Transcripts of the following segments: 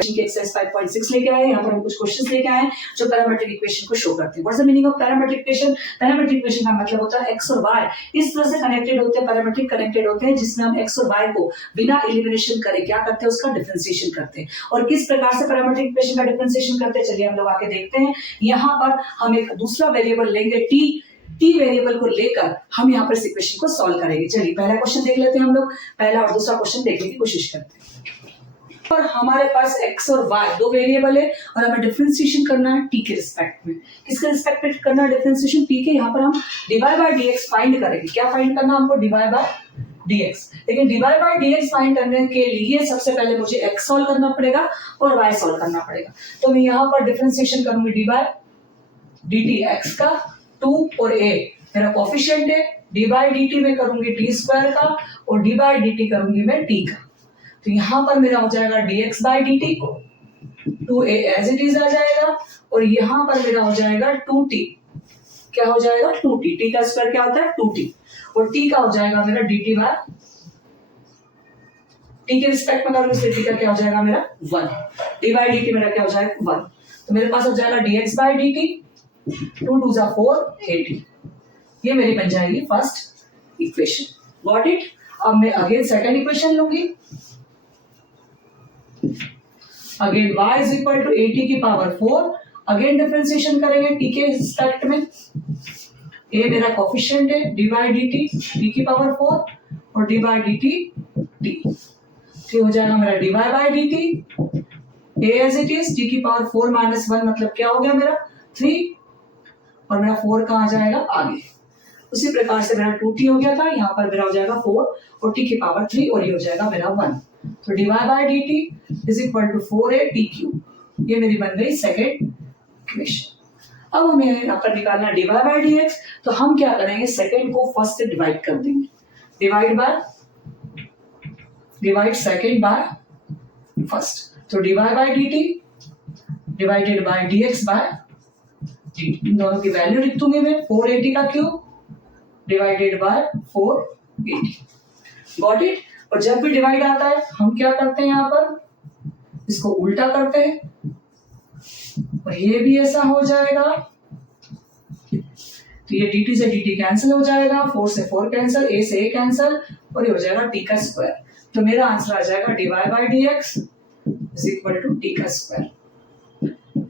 की एक्सरसाइज 5.6 लेके आए। यहाँ पर हम कुछ क्वेश्चंस लेके आए जो पैरामेट्रिक इक्वेशन को शो करते हैं। What's the meaning of parametric equation? Parametric equation का मतलब होता है एक्स और वाई इस तरह से कनेक्टेड होते हैं, पैरामेट्रिक कनेक्टेड होते हैं, जिसमें हम एक्स और वाई को बिना एलिमिनेशन करे क्या करते हैं, उसका डिफरेंशिएशन करते हैं। और किस प्रकार से पैरामेट्रिक इक्वेशन का डिफरेंशिएशन करते हैं, चलिए हम लोग आके देखते हैं। यहाँ पर हम एक दूसरा वेरिएबल लेंगे टी वेरिएबल को लेकर हम यहाँ पर इस इक्वेशन को सॉल्व करेंगे। चलिए पहला क्वेश्चन देख लेते हैं हम लोग, पहला और दूसरा क्वेश्चन देखने की कोशिश करते हैं। और हमारे पास x और y दो वेरिएबल है और हमें डिफरेंशिएशन करना है t के रिस्पेक्ट में। किसके रिस्पेक्ट में करना है डिफरेंशिएशन? t के। यहाँ पर हम dy by dx फाइंड करेंगे। क्या फाइंड करना हमको? dy by dx। लेकिन dy by dx फाइंड करने के लिए सबसे पहले मुझे x सॉल्व करना पड़ेगा और y सॉल्व करना पड़ेगा। तो मैं यहाँ पर डिफरेंशिएशन करूंगी dy by dt x का 2 और a मेरा कोफिशिएंट है, dy by dt में करूंगी t स्क्वायर का और dy by dt करूंगी मैं t का। तो यहाँ पर मेरा हो जाएगा dx by dt 2a as it is आ जाएगा और यहाँ पर मेरा हो जाएगा 2t। क्या हो जाएगा? 2t। t का स्क्वायर क्या होता है? 2t। और t का हो जाएगा मेरा dt by t के रिस्पेक्ट में करूंगी इसलिए t का क्या हो जाएगा मेरा 1। d by dt मेरा क्या हो जाएगा 1। तो मेरे पास हो जाएगा dx by dt 2 2 4 8। ये मेरी बन जाएगी फर्स्ट इक्वेशन। Got it? अब मैं अगेन सेकंड इक्वेशन लूंगी। Again y is equal to 80 की पावर 4। अगेन डिफरेंशिएशन करेंगे t के रिस्पेक्ट में। a मेरा कोफिशिएंट है, dy by dt t की पावर 4 और dy by dt t। तो हो जाएगा मेरा dy by dt a as it is t की पावर 4 माइनस 1 मतलब क्या हो गया मेरा 3 और मेरा 4 कहाँ आ जाएगा? आगे। उसी प्रकार से मेरा 2t हो गया था, यहाँ पर मेरा हो जाएगा 4 और t की पावर 3 और ये हो जाएगा मेरा 1। तो dy by dt is equal to 4a t cube. ये मेरी बन गई सेकेंड इक्वेशन। अब हमें यहाँ पर निकालना dy by dx। तो हम क्या करेंगे? सेकेंड को फर्स्ट से डिवाइड कर देंगे। Divide second by first. तो dy by dt divided by dx by dt। इन दोनों की वैल्यू लिख दूंगी मैं 480 का cube divided by 480। Got it? और जब भी डिवाइड आता है हम क्या करते हैं? यहाँ पर इसको उल्टा करते हैं और ये भी ऐसा हो जाएगा। तो ये dt से dt कैंसिल हो जाएगा, 4 से 4 कैंसिल, a से a कैंसिल और ये हो जाएगा t का स्क्वायर। तो मेरा आंसर आ जाएगा dy by dx is equal to t का स्क्वायर।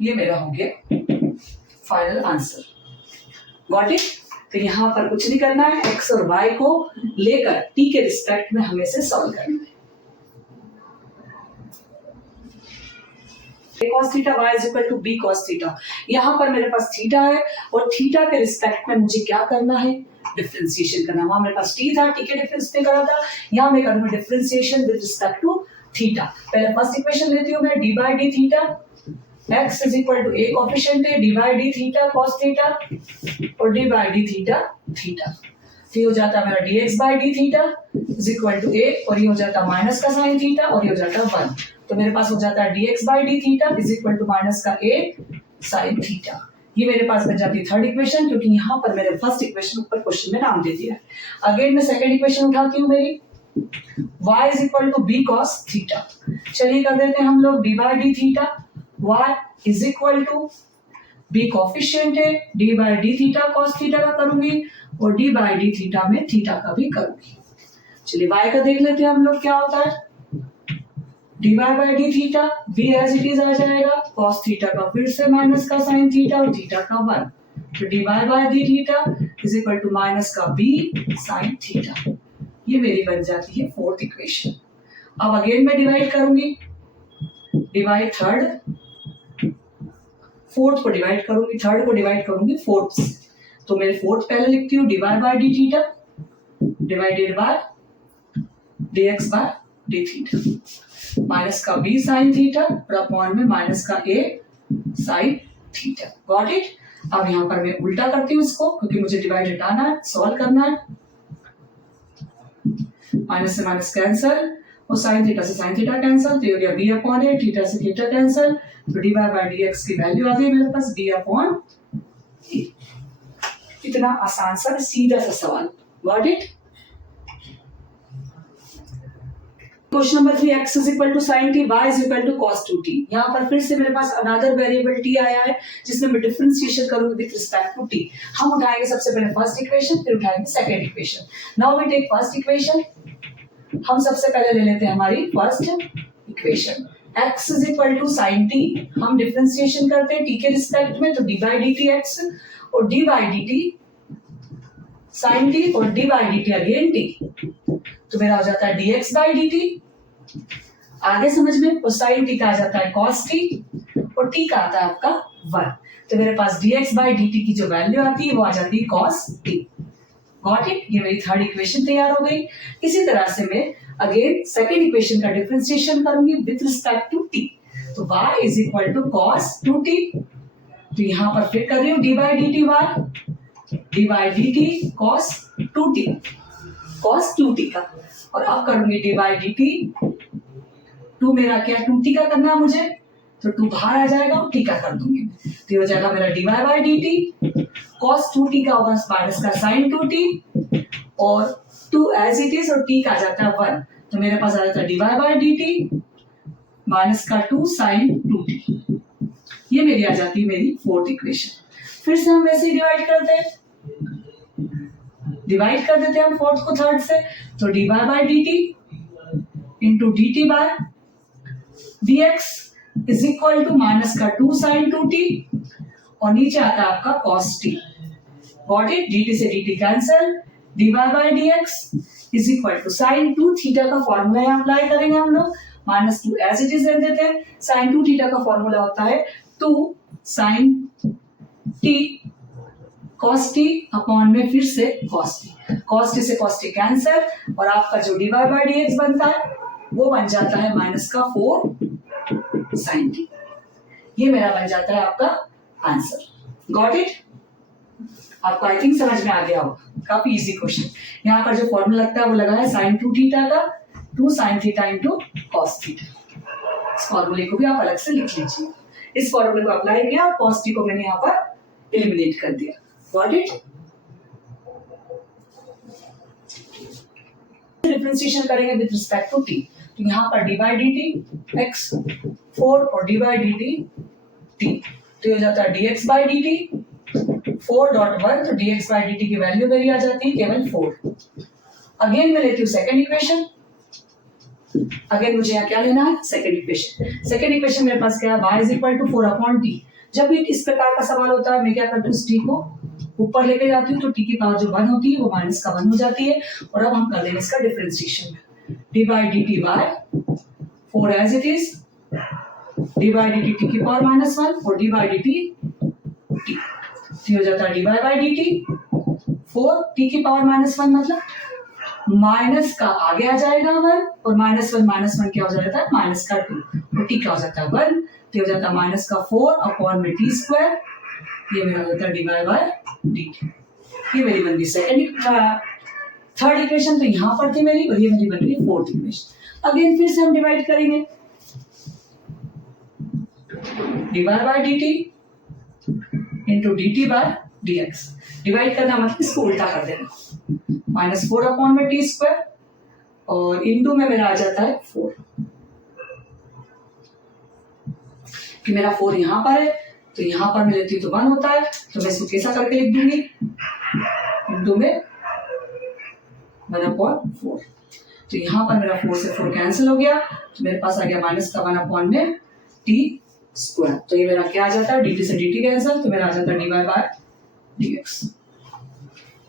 ये मेरा हो गया फाइनल आंसर। Got it? तो यहाँ पर कुछ नहीं करना है, x और y को लेकर t के रिस्पेक्ट में हमें से सॉल्व करना है। a cos theta y is equal to b cos theta. यहाँ पर मेरे पास थीटा है और थीटा के रिस्पेक्ट में मुझे क्या करना है? डिफरेंशिएशन करना। वहां मेरे पास t था, t के डिफरेंस में करा था, यहाँ मैं करूंगा differentiation with respect to theta. पहले फर्स्ट इक्वेशन लेती हूँ मैं d by d theta x is equal to a coefficient है d by d theta cos theta और d by d theta theta. फिर हो जाता है मेरा dx by d theta is equal to a और ये हो जाता है माइनस का साइन थीटा और ये हो जाता है 1। तो मेरे पास हो जाता है dx by d theta is equal to minus का a साइन थीटा। ये मेरे पास बन जाती है थर्ड इक्वेशन, क्योंकि यहाँ पर मेरे फर्स्ट इक्वेशन ऊपर क्वेश्चन में नाम दे दिया है। अगेन मैं सेकंड इक्वेशन उठाती हूँ मेरी y is equal to b cos theta. चलिए कर देते हैं हम लोग d by d theta y is equal to b coefficient है, d by d theta cos theta का करूंगी और d by d थीटा में थीटा का भी करूंगी। चलिए y का देख लेते हैं हम लोग क्या होता है। dy by d theta b as it is आ जाएगा, cos थीटा का फिर से माइनस का साइन थीटा और थीटा का 1। तो dy by d theta is equal to minus का b साइन थीटा। ये मेरी बन जाती है फोर्थ इक्वेशन। अब अगेन मैं डिवाइड करूंगी, डिवाइड थर्ड फोर्थ को डिवाइड करूंगी, थर्ड को डिवाइड करूंगी फोर्थ से। तो मैं फोर्थ पहले लिखती हूँ dy by d theta divided by dx by d theta minus का b साइन थीटा और अपॉन में माइनस का a sine theta. Got it? अब यहाँ पर मैं उल्टा करती हूँ इसको, क्योंकि मुझे डिवाइड हटाना है, सॉल्व करना है। माइनस से माइनस कैंसिल और साइन थीटा से साइन थीटा कैंसिल, तो ये हो गया b अपॉन a, थीटा से थीटा कैंसिल, तो dy by dx की वैल्यू आ गई मेरे पास b अपॉन a। इतना आसान सा सीधा सा सवाल। Got it? Question number 3, x is equal to sine t, y is equal to cos 2t। यहाँ पर फिर से मेरे पास अनदर वेरिएबल t आया है जिसमें मैं डिफरेंशिएशन करूंगी विद रिस्पेक्ट टू t। हम उठाएंगे सबसे पहले फर्स्ट इक्वेशन, फिर उठाएंगे second equation. Now we take first equation. हम सबसे पहले ले लेते हैं हमारी first equation, x is equal to sine t. हम डिफरेंशिएशन करते हैं t के रिस्पेक्ट में, तो d by d t x और d by d t sine t और d by d t again t, तो मेरा हो जाता है dx बाई dt। आगे समझ में, और साइन टी का आ जाता है cos t और t का आता है आपका 1। तो मेरे पास dx बाई dt की जो वैल्यू आती है वो आ जाती है cos t। Got it? ये मेरी थर्ड इक्वेशन तैयार हो गई। इसी तरह से मैं अगेन सेकंड इक्वेशन का डिफरेंशिएशन करूंगी विद रिस्पेक्ट टू t। तो y is equal to cos 2t। तो यहां पर फिर कर रही हूं d by dt y, d by dt cos 2t, cos 2t का, और अब करूंगी डी बाई डी टी। टू मेरा क्या 2t का करना है मुझे, तो 2 बाहर आ जाएगा और t का कर दूंगी। तो ये हो जाएगा मेरा d y by d t, cos 2t का होगा माइनस का sin 2t और 2 एज इट इज और t का आ जाता है 1। तो मेरे पास आ जाता है d y by d t minus का 2 sin 2t। ये मेरी आ जाती है मेरी फोर्थ इक्वेशन। फिर से हम वैसे ही डिवाइड करते हैं, डिवाइड कर देते हैं हम फोर्थ को थर्ड से। तो d y by d t into d t by d x is equal to minus का 2 साइन 2t और नीचे आता है आपका cos t। Got it? dt से dt cancel, dy by dx is equal to sine 2 theta का formula यहाँ apply करेंगे हम लोग, माइनस 2 एज इट इज रख देते हैं। साइन 2 थीटा का फॉर्मूला होता है 2 sine t cos t upon में फिर से cos t से cos t कैंसल, और आपका जो dy बाय dx बनता है वो बन जाता है माइनस का 4 sin t। ये मेरा बन जाता है आपका आंसर। Got it? आपको आई थिंक समझ में आ गया होगा, काफी इजी क्वेश्चन। यहाँ पर जो फॉर्मूला लगता है वो लगा है sin 2 थीटा का, 2 sin theta into cos theta. इस फॉर्मूले को भी आप अलग से लिख लीजिए। इस फॉर्मूले को अप्लाई किया और cos t को मैंने यहाँ पर एलिमिनेट कर दिया। Got it? डिफरेंशिएशन करेंगे विद रिस्पेक्ट टू t। तो यहाँ पर D by d t x 4 और d by d t t, तो ये हो जाता है dx बाई डी टी 4.1। तो dx बाई डी टी की वैल्यू मेरी आ जाती है केवल 4। अगेन मैं लेती हूँ सेकंड इक्वेशन। अगेन मुझे यहाँ क्या लेना है, सेकंड इक्वेशन। सेकंड इक्वेशन मेरे पास क्या है, y is equal to 4 upon t. जब भी इस प्रकार का सवाल होता है मैं क्या करती हूँ, इस t को ऊपर लेके जाती हूँ, तो t की पावर जो 1 होती है वो माइनस का 1 हो जाती है। और अब हम कर देंगे इसका differentiation, d by d t by 4 as it is, d by d t t की पावर माइनस 1 और d by d t t. तो हो जाता है d by by d t 4 t की पावर माइनस 1, मतलब माइनस का आगे आ जाएगा 1 और माइनस 1 क्या हो जाता है, माइनस का 2 और टी क्या हो जाता है 1। तो हो जाता है माइनस का 4 अपॉन में टी स्क्वायर। ये मेरा होता है d by by d T. ये मेरी बन गई सेकंड थर्ड इक्वेशन, तो यहाँ पर थी मेरी, और ये मेरी बन गई फोर्थ इक्वेशन। अगेन फिर से हम डिवाइड करेंगे, d by by d t into d t by d x. Divide करना मतलब इसको उल्टा कर देना, माइनस 4 अपॉन में टी स्क्वायर और इंटू में मेरा आ जाता है 4, कि मेरा 4 यहाँ पर है तो यहाँ पर मैं लेती हूँ तो 1 होता है, तो मैं इसको कैसा करके लिख दूंगी, इंटू में 1/4। तो यहाँ पर मेरा 4 से 4 कैंसिल हो गया, तो मेरे पास आ गया माइनस का 1 अपॉन में टी स्क्वायर। तो ये मेरा क्या आ जाता है, dt से dt कैंसिल, तो मेरा आ जाता है dy बाय dx।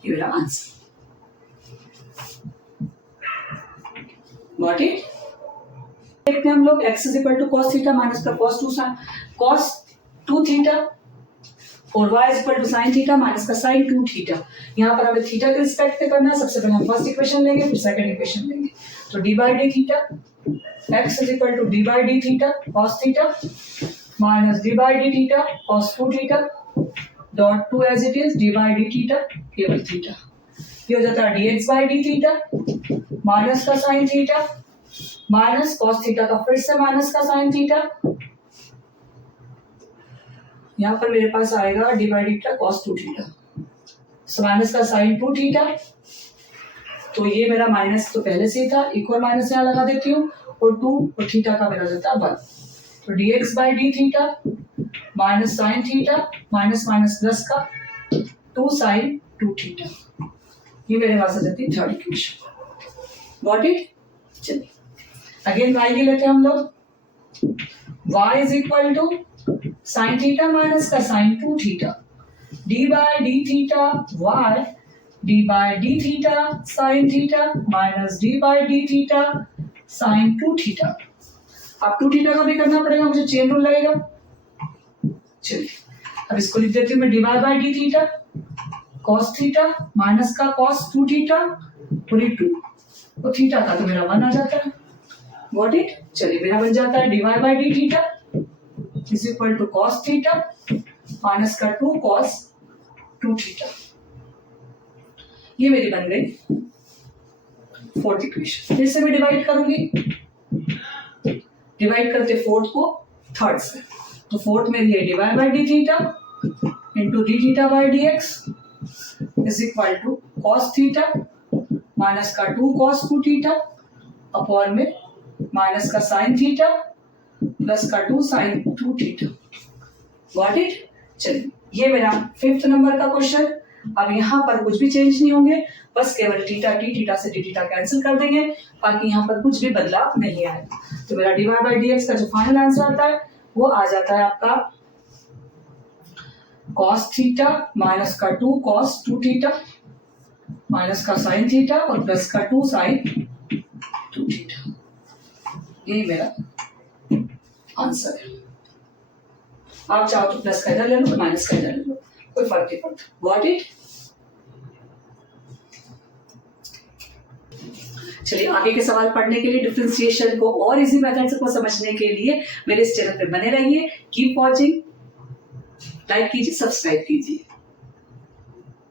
ये मेरा आंसर। Got it? देखते हैं हम लोग x is equal to cos theta minus का cos 2 थीटा और y is equal to sin theta minus का sin 2 थीटा। यहाँ पर हमें थीटा के रिस्पेक्ट में करना है। सबसे पहले हम फर्स्ट इक्वेशन लेंगे, फिर सेकंड इक्वेशन लेंगे। तो d by d theta x is equal to d by d theta cos theta minus d by d theta cos 2 theta dot 2 as it is d by d theta केवल theta. ये हो जाता है dx by d theta minus का sin theta minus cos theta का फिर से minus का sin थीटा। यहाँ पर मेरे पास आएगा D by d theta cos 2 theta minus का sin 2 थीटा। तो ये मेरा माइनस तो पहले से ही था, इक्वल माइनस यहाँ लगा देती हूँ और 2 और थीटा का मेरा जाता है 1। तो dx by d theta minus sign theta minus minus plus का 2 साइन 2 थीटा, ये मेरे पास आ जाती है थर्ड इक्वेशन। Got it? चलिए अगेन y ले लेते हैं हम लोग। y is equal to sine theta minus का sine 2 theta d by d theta y d by d theta sine theta minus d by d theta sine 2 theta. अब 2 theta का भी करना पड़ेगा, मुझे चेन रूल लगेगा। चलिए अब इसको लिख देती हूँ मैं, divide by d theta cos theta minus का कॉस 2 थीटा पूरी 2, तो थीटा का तो मेरा 1 आ जाता है। Got it? चलिए मेरा बन जाता है divide by d theta is equal to cos theta minus का 2 कॉस 2 थीटा। ये मेरी बन गई फोर्थ इक्वेशन। फिर से मैं डिवाइड करूंगी, डिवाइड करते फोर्थ को थर्ड से, तो फोर्थ मेरी है divide by d theta into d theta by d x is equal to cos theta minus का 2 कॉस 2 थीटा अपॉन में माइनस का साइन थीटा प्लस का 2 साइन 2 थीटा। Got it? चलिए ये मेरा 5th नंबर का क्वेश्चन। अब यहाँ पर कुछ भी चेंज नहीं होंगे, बस केवल थीटा टी थीटा से डी थीटा कैंसिल कर देंगे, बाकी यहाँ पर कुछ भी बदलाव नहीं आएगा। तो मेरा डिवाइड बाई डी एक्स का जो फाइनल आंसर आता है वो आ जाता है आपका कॉस थीटा माइनस का 2 कॉस 2 थीटा माइनस का साइन थीटा और प्लस का 2 साइन 2 थीटा। ये मेरा आंसर है। आप चाहो तो प्लस का इधर ले लो, माइनस का इधर ले लो, कोई फर्क नहीं पड़ता। Got it? चलिए आगे के सवाल पढ़ने के लिए, डिफरेंशिएशन को और इजी मेथड को समझने के लिए मेरे इस चैनल पे बने रहिए। कीप वॉचिंग, लाइक कीजिए, सब्सक्राइब कीजिए।